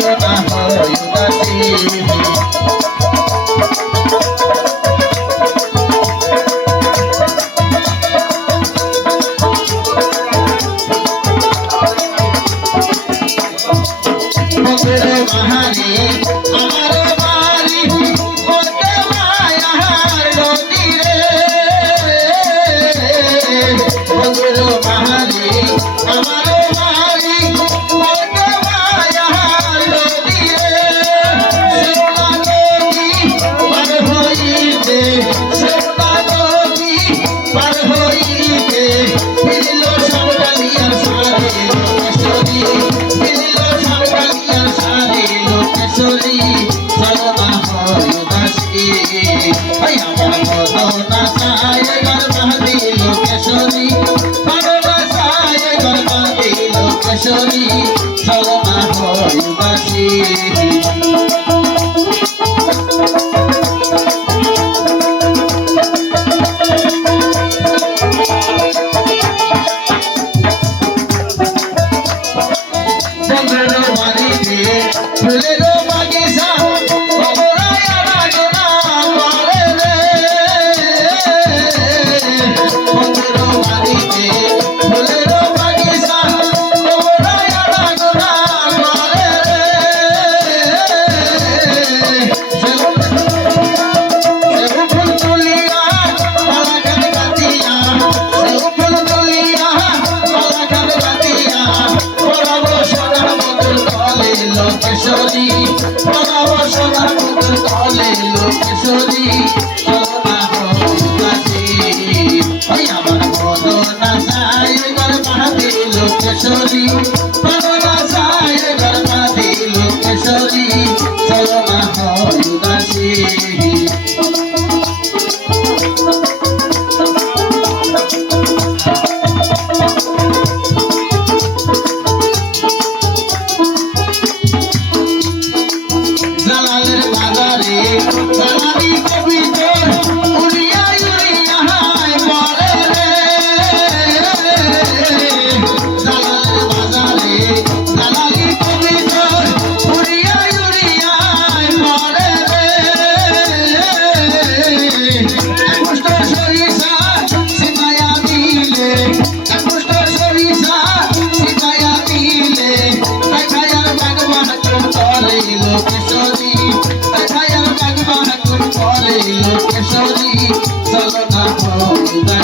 না হয় উদাসী আমার ভাই আমার মতো না Yeah. চলো না